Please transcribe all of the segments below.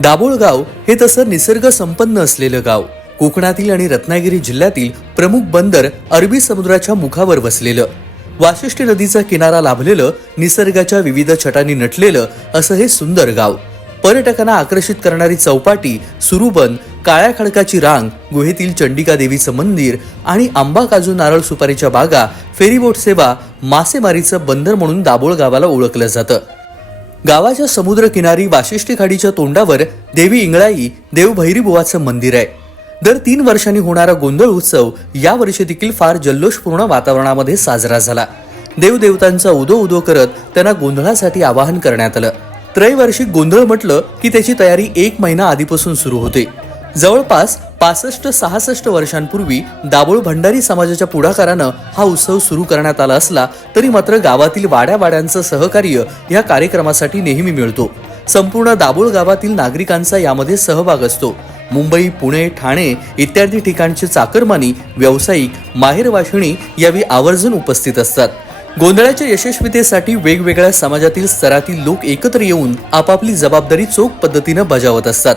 दाभोळगाव हे तसं निसर्ग संपन्न असलेलं गाव. कोकणातील आणि रत्नागिरी जिल्ह्यातील प्रमुख बंदर अरबी समुद्राच्या मुखावर वसलेलं. वाशिष्ठी नदीचा किनारा लाभलेलं निसर्गाच्या विविध छटांनी नटलेलं असं हे सुंदर गाव. पर्यटकांना आकर्षित करणारी चौपाटी सुरुबन काळ्या खडकाची रांग गुहेतील चंडिका देवीचं मंदिर आणि आंबा काजू नारळ सुपारीच्या बागा फेरीबोट सेवा मासेमारीचं बंदर म्हणून दाभोळ गावाला ओळखलं जातं. गावाच्या समुद्रकिनारी वाशिष्ठी खाडीच्या तोंडावर देवी इंगळाई देव भैरीबुवाचं मंदिर आहे. दर तीन वर्षांनी होणारा गोंधळ उत्सव या वर्षी देखील फार जल्लोषपूर्ण वातावरणामध्ये साजरा झाला. देवदेवतांचा उदो उदो करत त्यांना गोंधळासाठी आवाहन करण्यात आलं. त्रैवार्षिक गोंधळ म्हटलं की त्याची तयारी एक महिना आधीपासून सुरू होते. जवळपास पासष्ट सहासष्ट वर्षांपूर्वी दाभोळ भंडारी समाजाच्या पुढाकारानं हा उत्सव सुरू करण्यात आला असला तरी मात्र गावातील वाड्यावाड्यांचं सहकार्य या कार्यक्रमासाठी नेहमी मिळतो. संपूर्ण दाभोळ गावातील नागरिकांचा यामध्ये सहभाग असतो. मुंबई पुणे ठाणे इत्यादी ठिकाणचे चाकरमानी व्यावसायिक माहेरवाशिणी यावेळी आवर्जून उपस्थित असतात. गोंधळाच्या यशस्वीतेसाठी वेगवेगळ्या समाजातील स्तरातील लोक एकत्र येऊन आपापली जबाबदारी चोख पद्धतीनं बजावत असतात.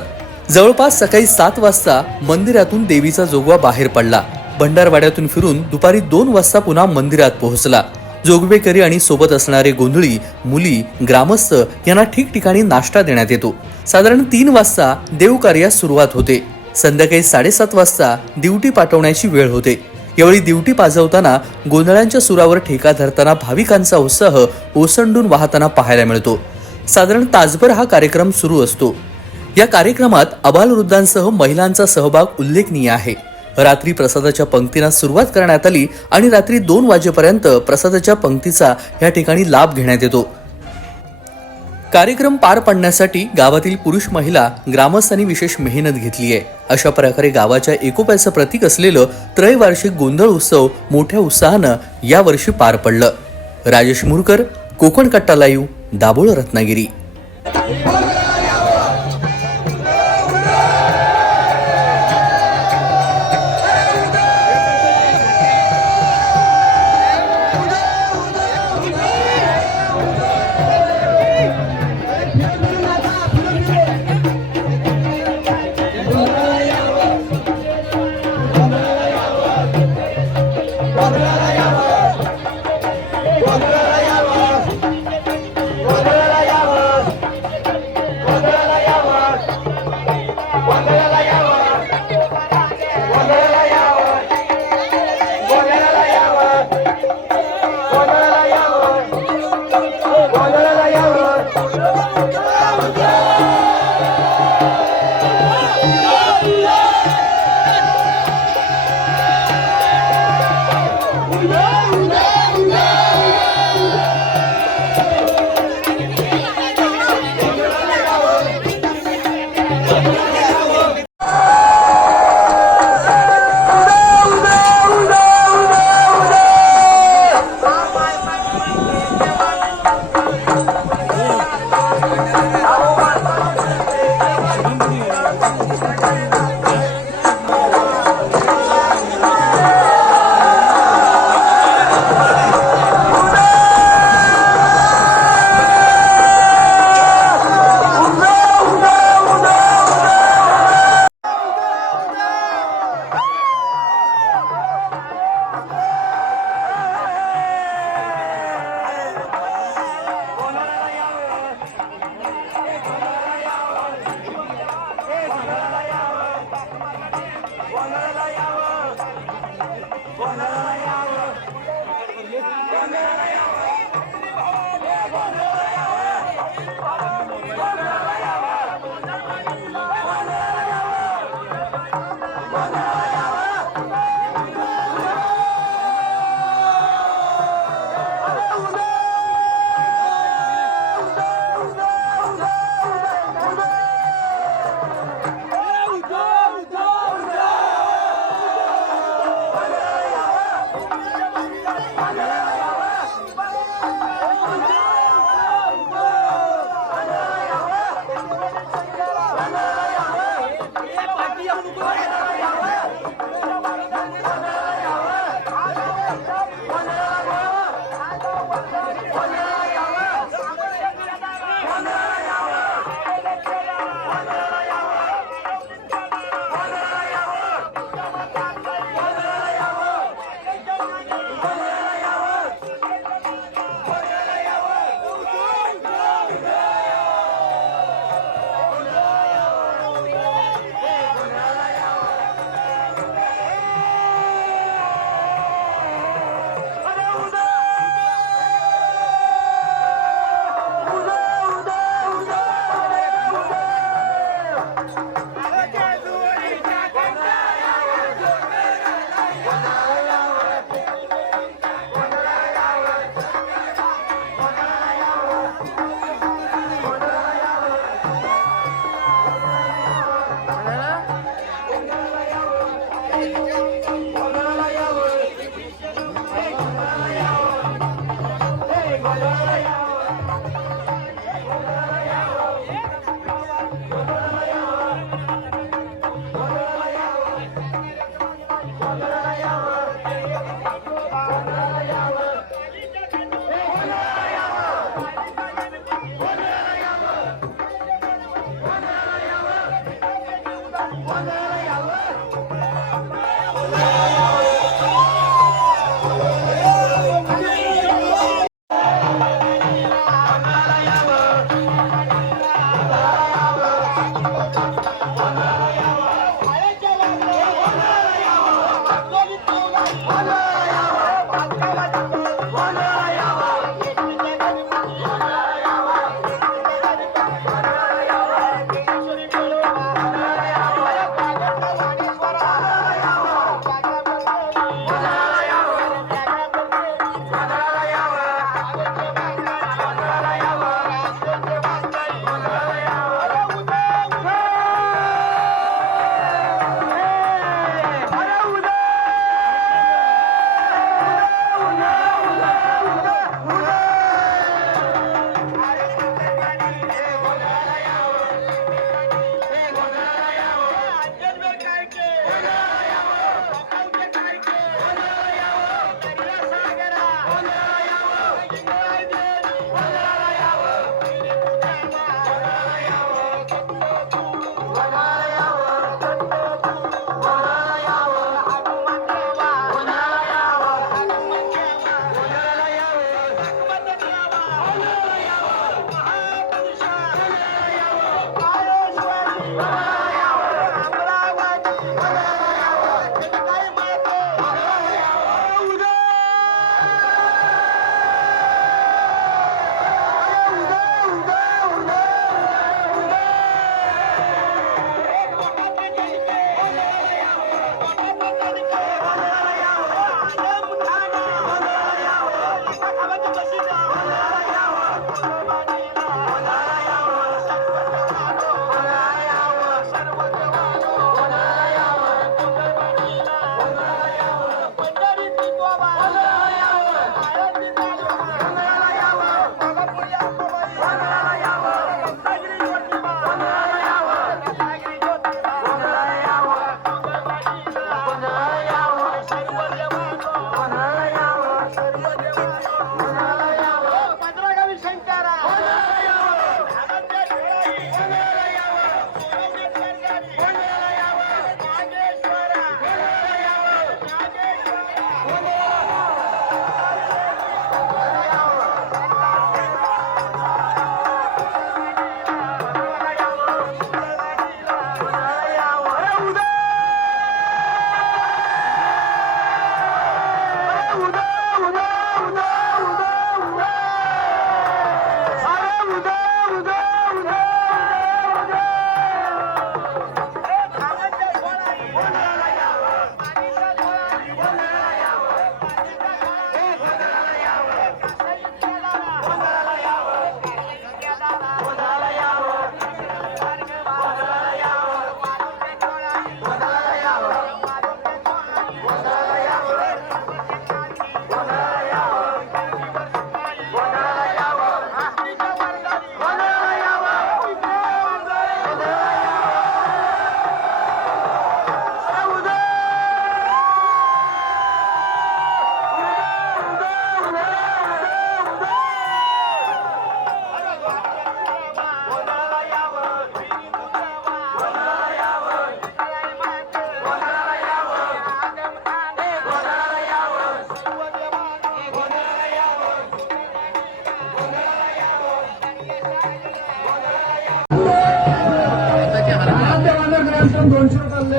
जवळपास सकाळी सात वाजता मंदिरातून देवीचा जोगवा बाहेर पडला. भंडारवाड्यातून फिरून दुपारी दोन वाजता पुन्हा मंदिरात पोहोचला. जोगवेकरी आणि सोबत असणारे गोंधळी मुली ग्रामस्थ यांना ठिकठिकाणी नाश्ता देण्यात येतो. साधारण तीन वाजता देवकार्यास सुरुवात होते. संध्याकाळी साडेसात वाजता दिवटी पाठवण्याची वेळ होते. यावेळी दिवटी पाजवताना गोंधळांच्या सुरावर ठेका धरताना भाविकांचा उत्साह ओसंडून वाहताना पाहायला मिळतो. साधारण तासभर हा कार्यक्रम सुरू असतो. या कार्यक्रमात अबालवृद्धांसह महिलांचा सहभाग उल्लेखनीय आहे. रात्री प्रसादाच्या पंक्तींना सुरुवात करण्यात आली आणि रात्री दोन वाजेपर्यंत प्रसादाच्या पंक्तीचा या ठिकाणी लाभ घेण्यात येतो. कार्यक्रम पार पाडण्यासाठी गावातील पुरुष महिला ग्रामस्थांनी विशेष मेहनत घेतली आहे. अशा प्रकारे गावाच्या एकोप्याचं प्रतीक असलेलं त्रैवार्षिक गोंधळ उत्सव मोठ्या उत्साहानं यावर्षी पार पडलं. राजेश मुरकर कोकण कट्टा लाईव्ह दाभोळ रत्नागिरी.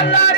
हे